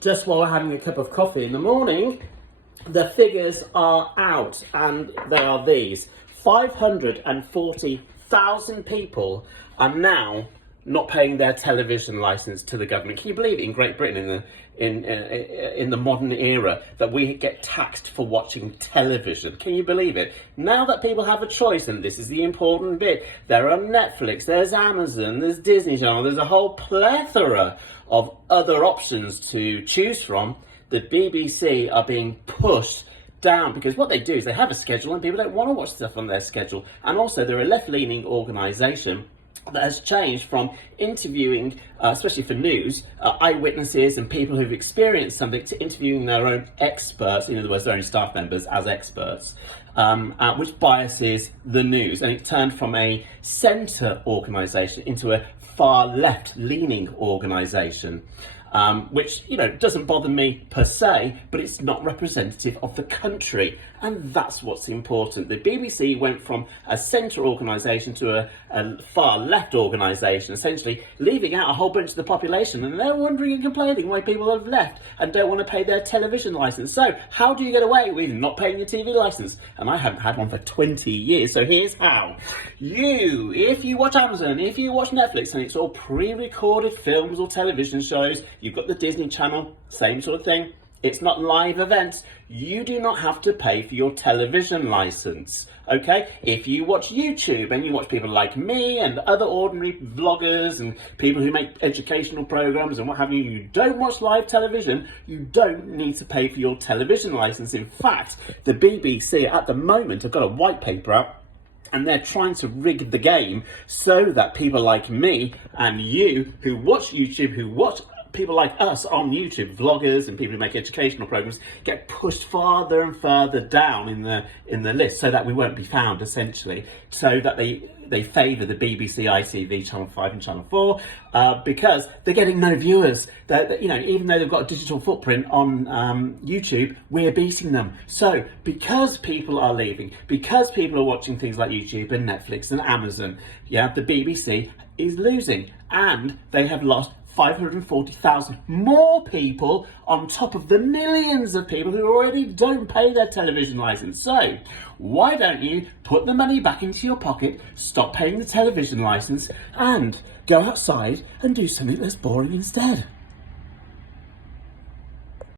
Just while we're having a cup of coffee in the morning, the figures are out, and they are these. 540,000 people are now not paying their television licence to the government. Can you believe it? In Great Britain, in the modern era, that we get taxed for watching television. Can you believe it? Now that people have a choice, and this is the important bit, they're on Netflix, there's Amazon, there's Disney Channel, there's a whole plethora of other options to choose from. The BBC are being pushed down, because what they do is they have a schedule and people don't want to watch stuff on their schedule. And also they're a left-leaning organisation that has changed from interviewing, especially for news, eyewitnesses and people who've experienced something, to interviewing their own experts, in other words, their own staff members as experts, which biases the news. And it turned from a centre organisation into a far left-leaning organisation. Which, doesn't bother me per se, but it's not representative of the country. And that's what's important. The BBC went from a centre organisation to a far left organisation, essentially leaving out a whole bunch of the population. And they're wondering and complaining why people have left and don't want to pay their television licence. So how do you get away with not paying your TV licence? And I haven't had one for 20 years. So here's how. If you watch Amazon, if you watch Netflix, and it's all pre-recorded films or television shows, you've got the Disney Channel, same sort of thing. It's not live events. You do not have to pay for your television license, okay? If you watch YouTube and you watch people like me and other ordinary vloggers and people who make educational programs and what have you, you don't watch live television, you don't need to pay for your television license. In fact, the BBC at the moment have got a white paper out, and they're trying to rig the game so that people like me and you who watch YouTube, who watch people like us on YouTube, vloggers and people who make educational programs, get pushed farther and further down in the list, so that we won't be found, essentially, so that they favour the BBC, ITV, Channel 5 and Channel 4, because they're getting no viewers. Even though they've got a digital footprint on YouTube, we're beating them. So because people are leaving, because people are watching things like YouTube and Netflix and Amazon, the BBC is losing, and they have lost 540,000 more people on top of the millions of people who already don't pay their television licence. So why don't you put the money back into your pocket, stop paying the television licence, and go outside and do something less boring instead?